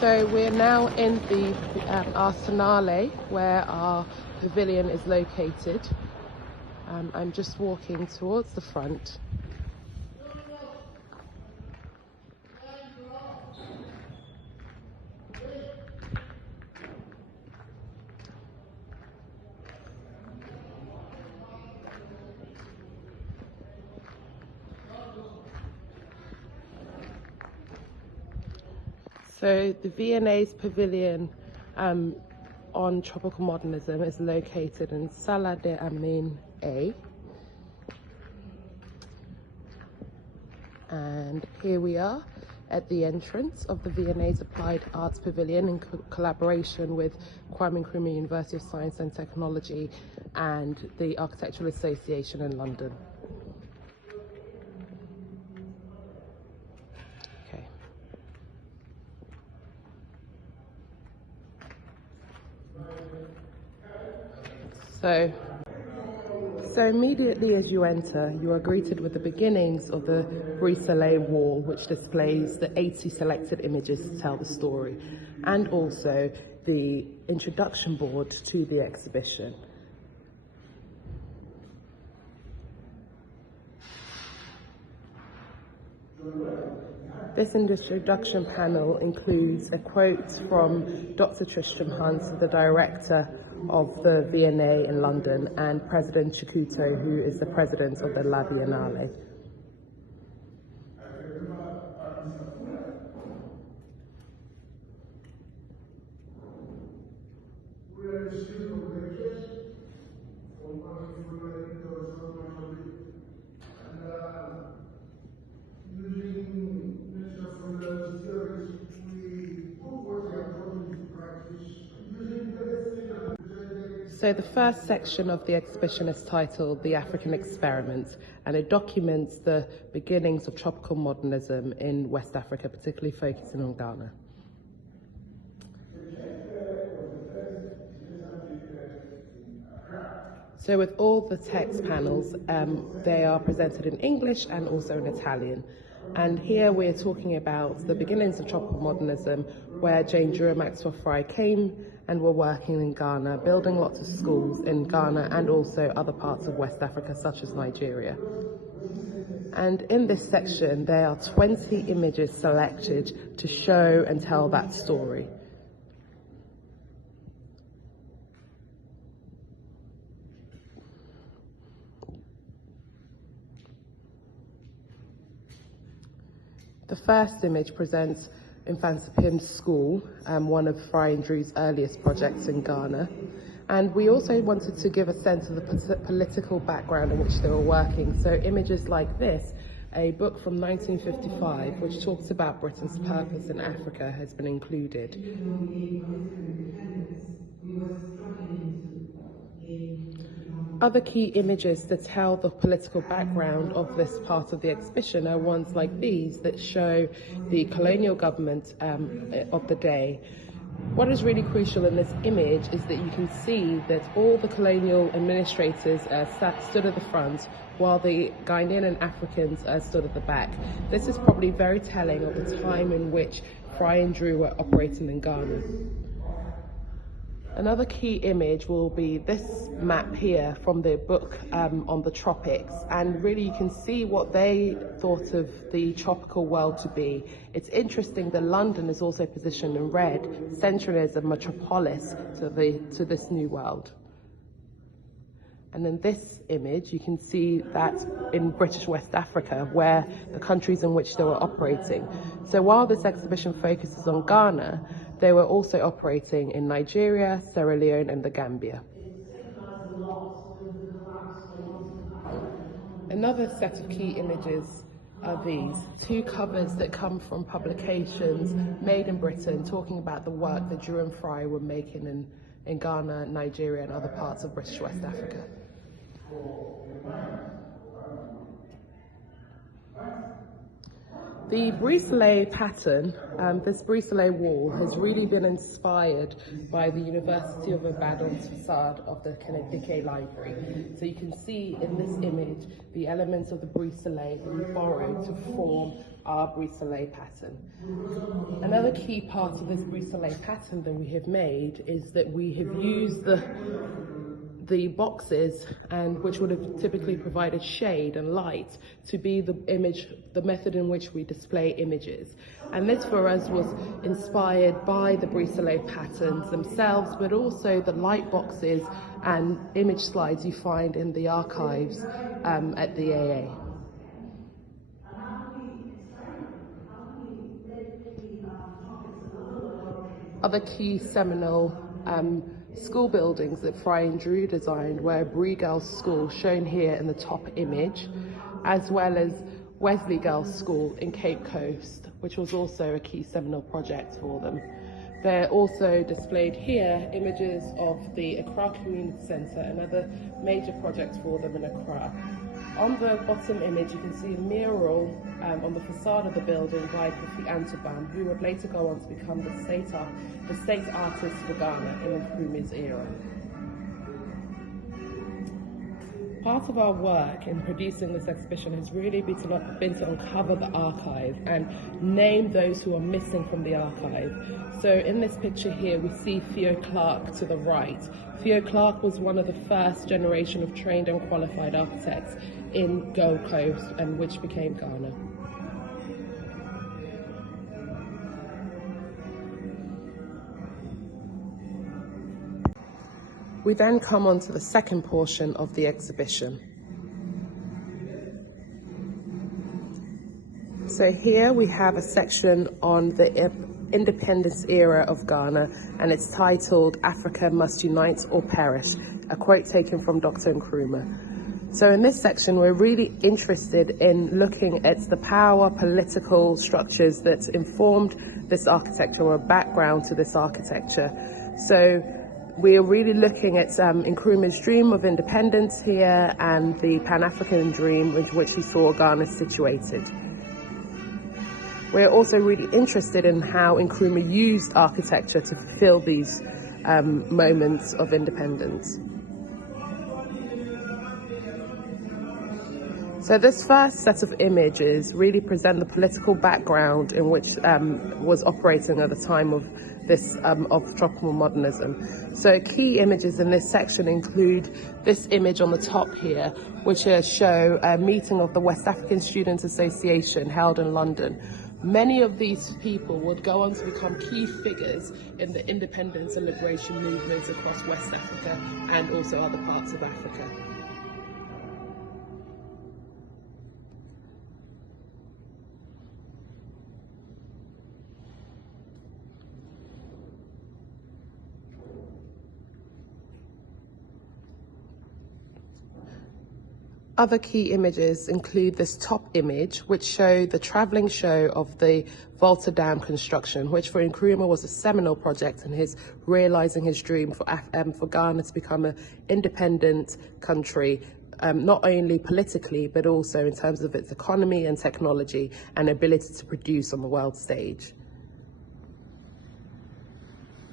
So we're now in the Arsenale, where our pavilion is located. I'm just walking towards the front. So the V&A's pavilion on Tropical Modernism is located in Sala de Amin A. And here we are at the entrance of the V&A's Applied Arts Pavilion in collaboration with Kwame Nkrumah University of Science and Technology and the Architectural Association in London. So immediately as you enter, you are greeted with the beginnings of the Brise-Soleil wall, which displays the 80 selected images to tell the story, and also the introduction board to the exhibition. This introduction panel includes a quote from Dr. Tristram Hunt, the director of the V&A in London, and President Chikuto, who is the president of the La Biennale. So the first section of the exhibition is titled The African Experiment, and it documents the beginnings of tropical modernism in West Africa, particularly focusing on Ghana. So with all the text panels, they are presented in English and also in Italian. And here we're talking about the beginnings of tropical modernism, where Jane Drew and Maxwell Fry came and were working in Ghana, building lots of schools in Ghana and also other parts of West Africa, such as Nigeria. And in this section, there are 20 images selected to show and tell that story. The first image presents Infanta Pym's school, one of Fry and Drew's earliest projects in Ghana. And we also wanted to give a sense of the political background in which they were working. So images like this, a book from 1955, which talks about Britain's purpose in Africa, has been included. Other key images that tell the political background of this part of the exhibition are ones like these that show the colonial government of the day. What is really crucial in this image is that you can see that all the colonial administrators stood at the front, while the Ghanaian and Africans stood at the back. This is probably very telling of the time in which Fry and Drew were operating in Ghana. Another key image will be this map here from the book on the tropics, and really you can see what they thought of the tropical world to be. It's interesting that London is also positioned in red, central as a metropolis to this new world. And in this image, you can see that in British West Africa, where the countries in which they were operating. So while this exhibition focuses on Ghana, they were also operating in Nigeria, Sierra Leone, and the Gambia. Another set of key images are these two covers that come from publications made in Britain, talking about the work that Drew and Fry were making in Ghana, Nigeria, and other parts of British West Africa. The brise-soleil pattern, this brise-soleil wall, has really been inspired by the University of Ibadan's facade of the Kennedy Library. So you can see in this image the elements of the brise-soleil that we borrowed to form our brise-soleil pattern. Another key part of this brise-soleil pattern that we have made is that we have used the boxes, and which would have typically provided shade and light, to be the method in which we display images. And this for us was inspired by the brise-soleil patterns themselves, but also the light boxes and image slides you find in the archives at the AA. Other key seminal school buildings that Fry and Drew designed were Bree Girls' School, shown here in the top image, as well as Wesley Girls' School in Cape Coast, which was also a key seminal project for them. They're also displayed here images of the Accra Community Centre, another major project for them in Accra. On the bottom image, you can see a mural on the facade of the building by Kofi Antoban, who would later go on to become the state artist for Ghana in Nkrumah's era. Part of our work in producing this exhibition has really been to uncover the archive and name those who are missing from the archive. So in this picture here, we see Theo Clark to the right. Theo Clark was one of the first generation of trained and qualified architects in Gold Coast, and which became Ghana. We then come on to the second portion of the exhibition. So here we have a section on the independence era of Ghana, and it's titled "Africa Must Unite or Perish," a quote taken from Dr. Nkrumah. So in this section, we're really interested in looking at the power political structures that informed this architecture, or a background to this architecture. So we're really looking at Nkrumah's dream of independence here, and the Pan-African dream in which he saw Ghana situated. We're also really interested in how Nkrumah used architecture to fulfill these moments of independence. So this first set of images really present the political background in which was operating at the time of this of Tropical Modernism. So key images in this section include this image on the top here, which show a meeting of the West African Students Association held in London. Many of these people would go on to become key figures in the independence and liberation movements across West Africa and also other parts of Africa. Other key images include this top image, which show the travelling show of the Volta Dam construction, which for Nkrumah was a seminal project in his realising his dream for Ghana to become an independent country, not only politically, but also in terms of its economy and technology and ability to produce on the world stage.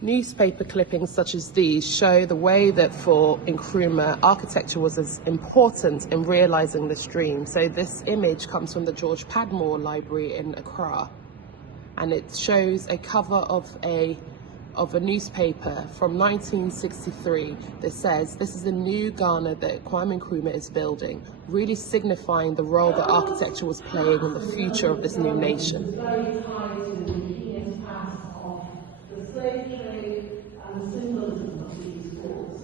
Newspaper clippings such as these show the way that for Nkrumah, architecture was as important in realising this dream. So this image comes from the George Padmore Library in Accra, and it shows a cover of a newspaper from 1963 that says, "This is a new Ghana that Kwame Nkrumah is building," really signifying the role that architecture was playing in the future of this new nation. And the symbolism of these walls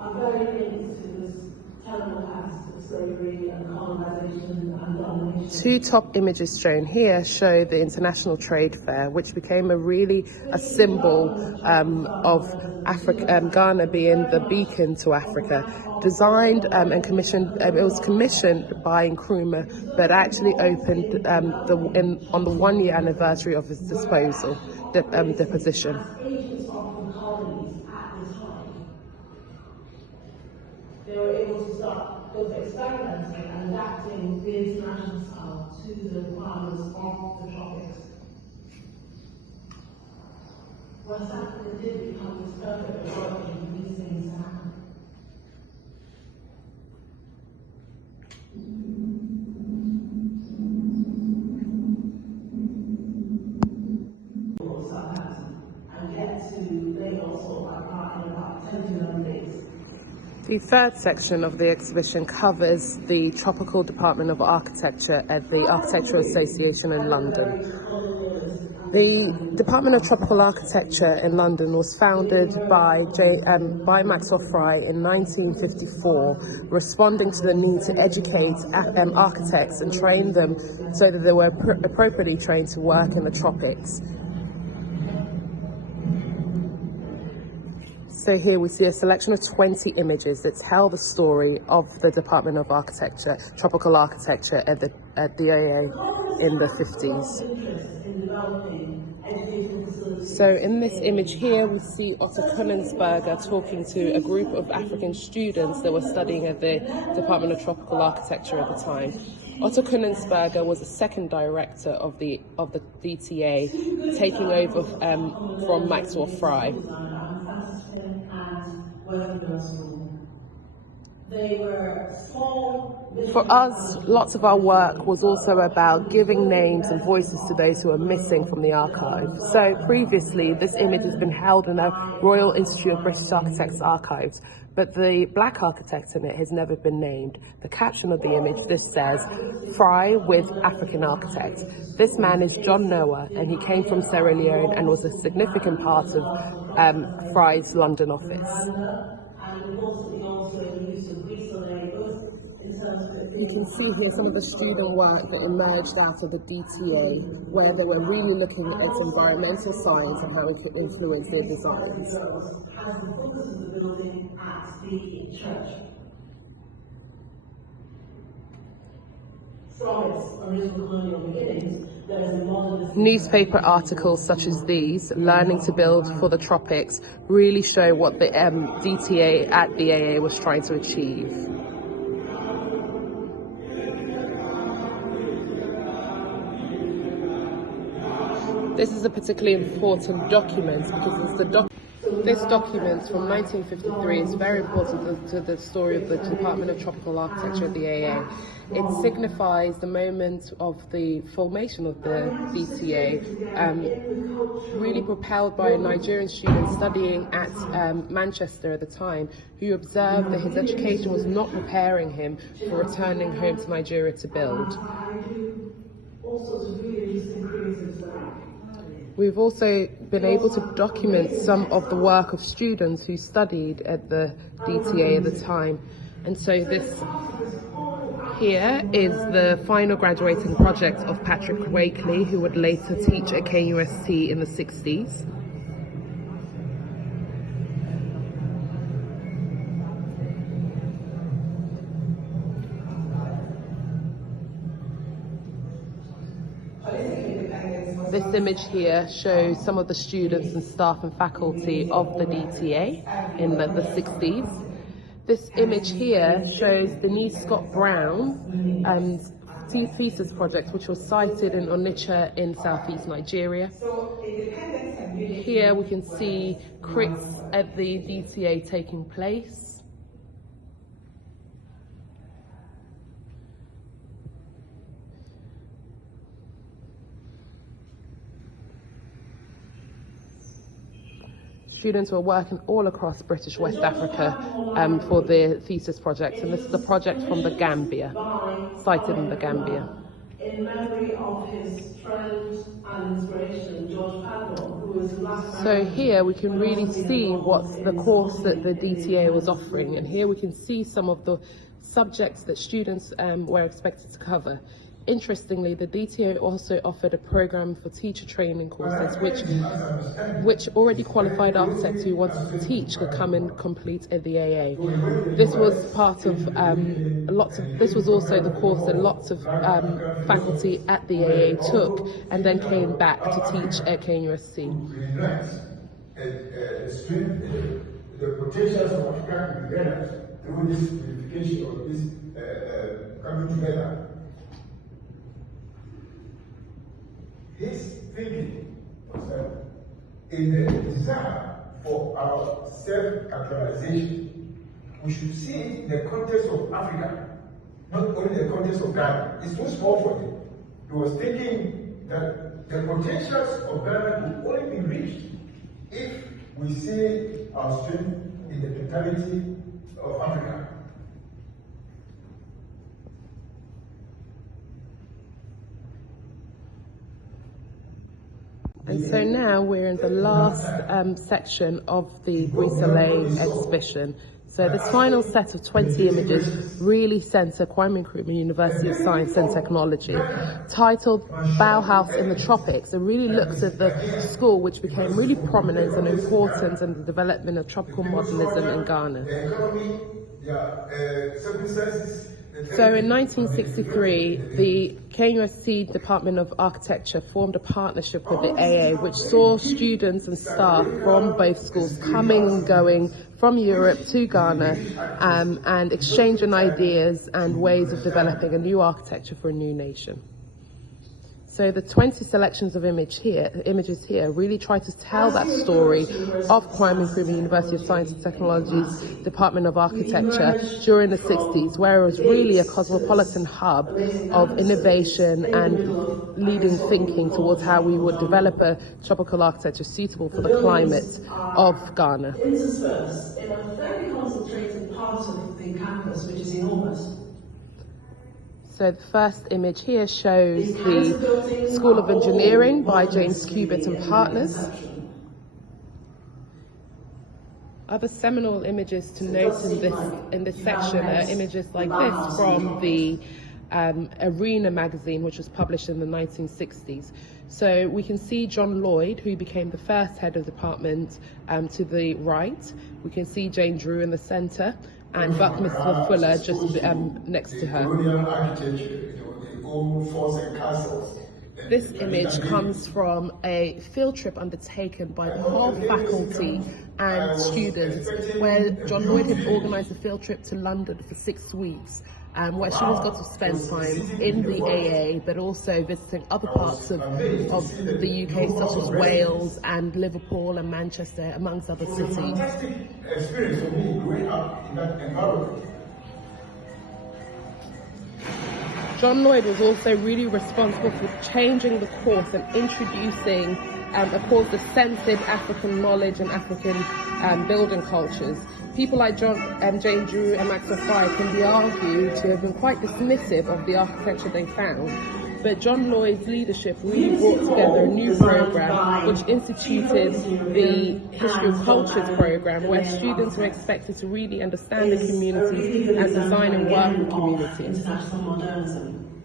are very linked to this terrible past of slavery and colonization and domination. Two top images shown here show the International Trade Fair, which became a symbol of Africa, Ghana being the beacon to Africa. Designed and commissioned, it was commissioned by Nkrumah, but actually opened on the 1-year anniversary of his deposition. They were able to start both experimenting and adapting the international style to the requirements of the tropics. West Africa did become this perfect laboratory for these things to happen. And get to Lagos in about 10 to 11 days. The third section of the exhibition covers the Tropical Department of Architecture at the Architectural Association in London. The Department of Tropical Architecture in London was founded by Maxwell Fry in 1954, responding to the need to educate architects and train them so that they were appropriately trained to work in the tropics. So here we see a selection of 20 images that tell the story of the Department of Architecture, Tropical Architecture at the AA in the 50s. So in this image here, we see Otto Kunnensberger talking to a group of African students that were studying at the Department of Tropical Architecture at the time. Otto Kunnensberger was the second director of the DTA, taking over from Maxwell Fry. For us, lots of our work was also about giving names and voices to those who are missing from the archive. So previously, this image has been held in a Royal Institute of British Architects archives, but the black architect in it has never been named. The caption of the image, this says, "Fry with African architect." This man is John Noah, and he came from Sierra Leone and was a significant part of Fry's London office. You can see here some of the student work that emerged out of the DTA, where they were really looking at environmental science and how it could influence their designs. Newspaper articles such as these, Learning to Build for the Tropics, really show what the DTA at the AA was trying to achieve. This is a particularly important document because it's this document from 1953 is very important to the story of the Department of Tropical Architecture at the AA. It signifies the moment of the formation of the DTA, really propelled by a Nigerian student studying at Manchester at the time, who observed that his education was not preparing him for returning home to Nigeria to build. We've also been able to document some of the work of students who studied at the DTA at the time. And so this here is the final graduating project of Patrick Wakely, who would later teach at KNUST in the 60s. This image here shows some of the students and staff and faculty of the DTA in the 60s. This image here shows Denise Scott Brown's thesis project, which was sited in Onitsha in southeast Nigeria. Here we can see crits at the DTA taking place. Students were working all across British West Africa for their thesis projects, and this is a project from the Gambia, sited in the Gambia. In memory of his friend and inspiration, George Padmore, who was the last. So here we can really see what's the course that the DTA was offering, and here we can see some of the subjects that students were expected to cover. Interestingly, the DTA also offered a program for teacher training courses, which already qualified architects who wanted to teach could come and complete at the AA. This was part of this was also the course that lots of faculty at the AA took, and then came back to teach at KNUST. The potentials of African designers through this unification of this coming together. his thinking was that in the desire for our self-actualization, we should see it in the context of Africa, not only the context of Ghana. It's too small for him. He was thinking that the potentials of Ghana could only be reached if we see our strength in the totality of Africa. And so now we're in the last section of the Bruxelles exhibition. So this final set of 20 images really centre Kwame Nkrumah University of Science and Technology, titled Bauhaus in the Tropics, and really looks at the school which became really prominent and important in the development of tropical modernism in Ghana. So in 1963, the KNUST Department of Architecture formed a partnership with the AA, which saw students and staff from both schools coming and going from Europe to Ghana and exchanging ideas and ways of developing a new architecture for a new nation. So the 20 selections of images here really try to tell that story of Kwame Nkrumah University of Science and Technology's Department of Architecture during the 60s, where it was really a cosmopolitan hub of innovation and leading thinking towards how we would develop a tropical architecture suitable for the climate of Ghana. Interspersed in a very concentrated part of the campus, which is enormous. So the first image here shows the School of Engineering by James Cubitt and Partners. Other seminal images to note in this section are images like this from the Arena magazine, which was published in the 1960s. So we can see John Lloyd, who became the first head of the department, to the right. We can see Jane Drew in the centre, and Buckminster Fuller just next to her. This image comes from a field trip undertaken by the whole faculty and students, where John Lloyd had organised a field trip to London for 6 weeks, where students got to spend time in the AA, but also visiting other parts of the UK, such as Wales and Liverpool and Manchester, amongst other cities. Fantastic experience for me growing up in that environment. John Lloyd was also really responsible for changing the course and introducing, of course, the centred African knowledge and African building cultures. People like Jane Drew and Maxwell Fry can be argued to have been quite dismissive of the architecture they found, but John Lloyd's leadership really brought together a new program which instituted the History of Cultures program, where students were expected to really understand the community and design and work with communities. International modernism.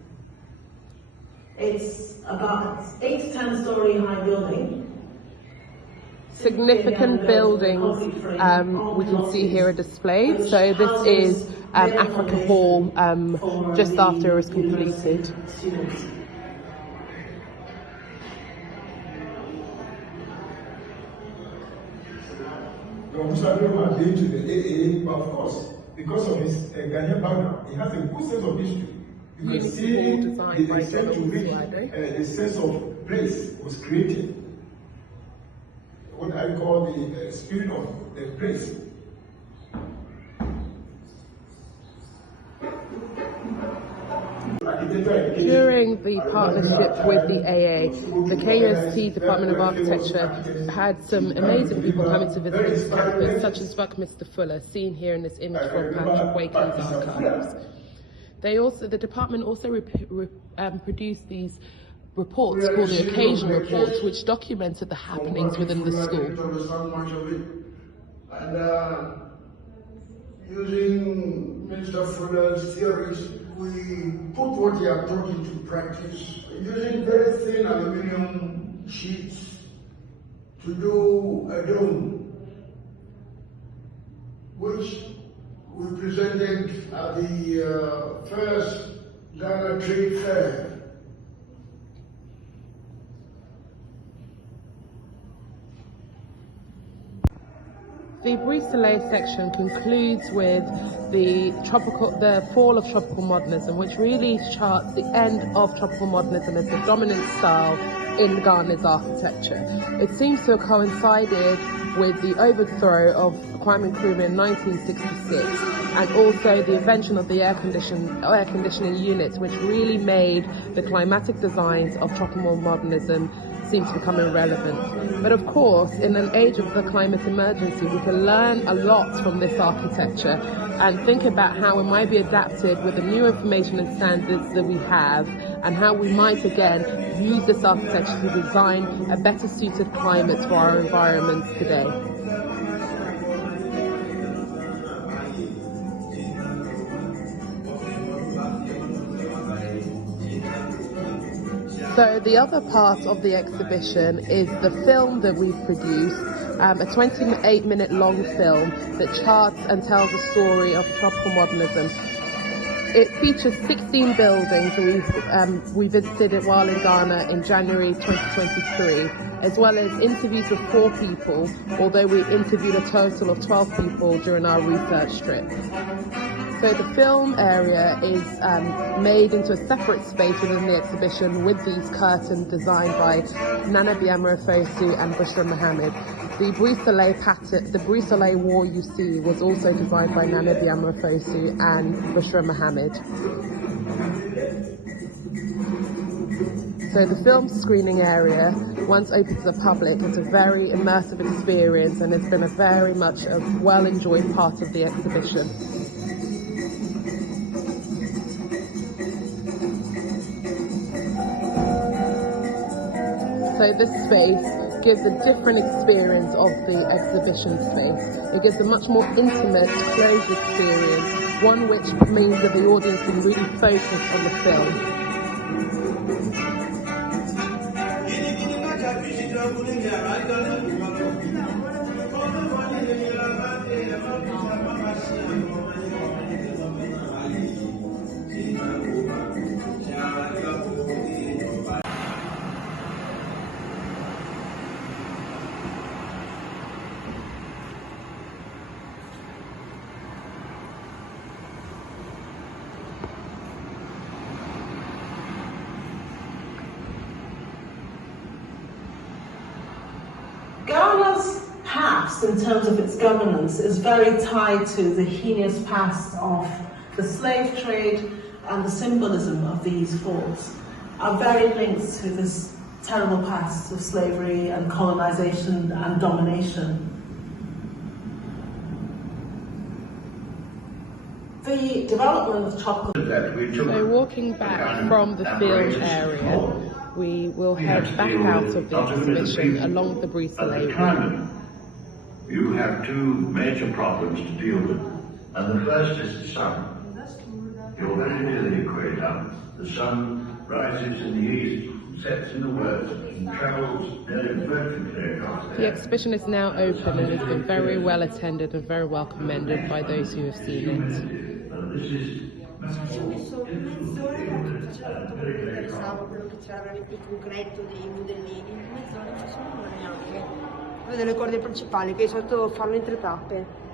It's about 8 to 10 story high building. Significant buildings we can see here are displayed. So this is Africa Hall just after it was completed. Musa came to the AA, but of course, because of his Ghanaian background, he has a good sense of history. You can see the extent to which a sense of place was created. What I call the spirit of the place. During the partnership with the AA, the KNUST Department of Architecture had some amazing people coming to visit its participants, such as Buckminster Fuller, seen here in this image from Patrick Wakeley's archives. The department also produced these reports called the Occasion Reports, which documented the happenings within the school. And using Mr. Fuller's theories, we put what he had taught into practice, using very thin aluminum sheets to do a dome, which we presented at the first Ghana Trade Fair. The Bruxelles section concludes with the fall of tropical modernism, which really charts the end of tropical modernism as the dominant style in Ghana's architecture. It seems to have coincided with the overthrow of Kwame Nkrumah in 1966, and also the invention of the air conditioning units, which really made the climatic designs of tropical modernism seem to become irrelevant. But of course, in an age of the climate emergency, we can learn a lot from this architecture and think about how it might be adapted with the new information and standards that we have, and how we might again use this architecture to design a better suited climate for our environments today. So the other part of the exhibition is the film that we've produced, a 28-minute long film that charts and tells the story of tropical modernism. It features 16 buildings that we visited while in Ghana in January 2023, as well as interviews with 4 people, although we interviewed a total of 12 people during our research trip. So the film area is made into a separate space within the exhibition with these curtains designed by Nana Biamara-Fosu and Bushra Mohammed. The Brise Soleil wall you see was also designed by Nana Biamara-Fosu and Bushra Mohammed. So the film screening area, once open to the public, is a very immersive experience, and it's been a very much a well-enjoyed part of the exhibition. So this space gives a different experience of the exhibition space. It gives a much more intimate, closed experience, one which means that the audience can really focus on the film. Ghana's past, in terms of its governance, is very tied to the heinous past of the slave trade, and the symbolism of these forts are very linked to this terrible past of slavery and colonization and domination. The development of tropical... So walking back from the field area, we will head back out of the exhibition along the Brise Soleil route. You have 2 major problems to deal with, and the first is the sun. You're very near the equator. The sun rises in the east, sets in the west, and travels perfectly across there. The exhibition is now open and has been very well attended and very well commended by those who have seen it. This is il concreto dei modelli in zona ci sono neanche. Vedo le corde principali che di solito fanno in 3 tappe.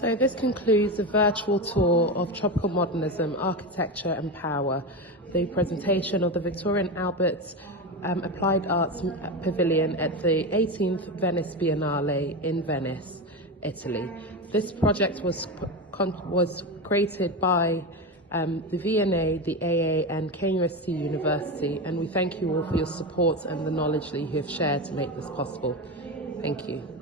So this concludes the virtual tour of Tropical Modernism, Architecture and Power, the presentation of the Victoria and Albert Applied Arts Pavilion at the 18th Venice Biennale in Venice, Italy. This project was created by the V&A, the AA and KNUST University, and we thank you all for your support and the knowledge that you have shared to make this possible. Thank you.